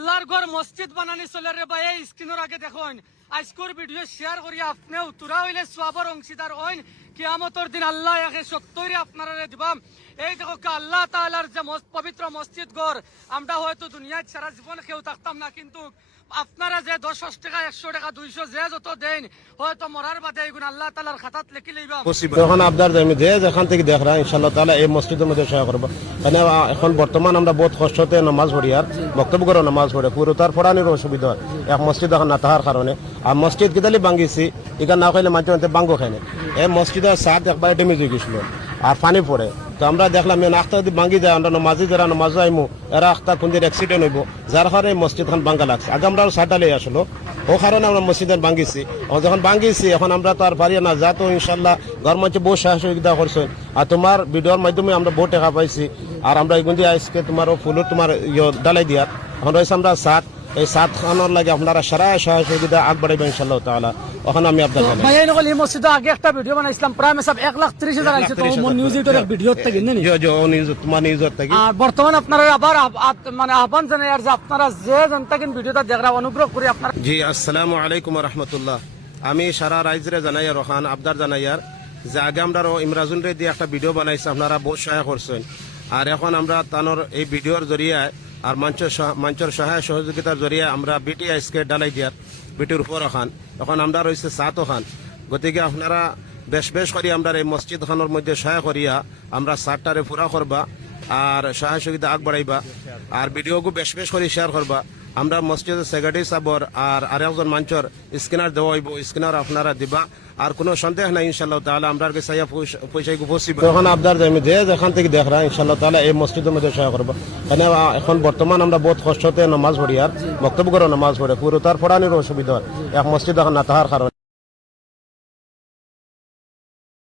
আল্লাহর ঘর মসজিদ বানানি চলে রে ভাই, এই স্ক্রিনের আগে দেখুন আজকের ভিডিও শেয়ার করি আপনিও তোরা হইলে সওয়াবের অংশীদার হইন। কিয়ামতের দিন আল্লাহ একে সত্যই আপনারা দিবাম। এই দেখো আল্লাহ তাআলার যে পবিত্র মসজিদ ঘর, আমরা হয়তো দুনিয়ায় সারা জীবন কেউ থাকতাম না, কিন্তু আপনারা যে 10 টাকা 100 টাকা 200 যে যত দেন হয়তো মরার বাদে এগুলো আল্লাহ তাআলার খাতাত লিখে লইবা। যখন আপনার জমি যে যেখান থেকে দেখ রা ইনশাআল্লাহ তাআলা এই মসজিদের মধ্যে সহায় করবো। মানে এখন বর্তমান আমরা বহুত কষ্টতে নামাজ পড়ি আর বক্তব্য করে নামাজ পড়ে পুরো তার পড়ানোর অসুবিধা হয়। এক মসজিদ এখন না তাহার কারণে আর মসজিদ কিতালি ভাঙ্গিছি এখানে না খাইলে মাঝে মাঝে বাঙ্গো খায় না। এই মসজিদের সাত একবার ডেমেজ হয়ে গেছিল আর পানি পড়ে, তো আমরা দেখলাম আখতা যদি ভাঙ্গি যায় আমরা নামাজি যারা নামাজ আইমু এরা আখতা কোনদিন অ্যাক্সিডেন্ট হইব, যার কারণে মসজিদ খান ভাঙ্গা লাগছে। আগে আমরা সাটালে আসলো ও কারণে আমরা মসজিদের ভাঙ্গিছি। যখন ভাঙ্গিছি এখন আমরা তো আর পারি না, যা তো ইনশাল্লাহ ঘর মধ্যে বহু সহযোগিতা করছে আর তোমার ভিডিওর মাধ্যমে আমরা বহু টাকা পাইছি। আর আমরা এগুলি আজকে তোমার ফুলের তোমার ডালাই দিয়ার এখন রয়েছে আমরা সাত, এই সাত খানোর লাগে আপনারা সারা সহযোগিতা আগবাড়াইবেন ইনশাআল্লাহ তাআলা। ওখানে আমি আপনার ভাই এই নকল এই মসজিদে আগে একটা ভিডিও বানাইছিলাম প্রায় সব 1,30,000 আইছে, তো মন নিউজ এর ভিডিও থেকে নেনি তোমার নিউজের থেকে। আর বর্তমান আপনারা আবার মানে আহ্বান জানাই আর যে আপনারা যে জনতা কিন ভিডিওটা দেখরা অনুগ্রহ করে আপনারা। জি আসসালামু আলাইকুম ওয়া রাহমাতুল্লাহ। আমি সারা রাইজরে জানাই রোহান আবদার জানাইয়ার যে আগে আমরা ইমরাজুল রে দিয়ে একটা ভিডিও বানাইছি, আপনারা বহুত সহায় করছেন। আর এখন আমরা তানোর এই ভিডিওর জরিয়ায় আর মঞ্চের সহায় সহযোগিতার জরিয়ে আমরা বিটিআইসকে ডালাই দিয়ার বিটির উপর খান এখন আমরা রয়েছে সাত খান। গতিকে আপনারা বেশ করি আমরা এই মসজিদ খানোর মধ্যে সহায় করিয়া আমরা সাতটারে পুরা করবা আর সহায় সুবিধা আগবাড়াইবা আর ভিডিওকে বেশ করে শেয়ার করবা। আমরা মসজিদের সেক্রেটারি সাবর আর আরেকজন মঞ্চর স্ক্যানার দেওয়া হইব, স্ক্যানার আপনারা দিবা আর কোনো সন্দেহ নাই ইনশাআল্লাহ তাআলা আমরা সাইয়া পয়সা পৌঁছিব। যখন আপনার জমি যে যেখান থেকে দেখ রা ইনশাআল্লাহ তাআলা এই মসজিদের মধ্যে সহায় করবো। মানে এখন বর্তমান আমরা বহুত কষ্টতে নামাজ পড়ি আর বক্তব্য করে নামাজ পড়ে পুরো তার পড়ানোর অসুবিধা হয়। এক মসজিদ এখন না তাহার কারণে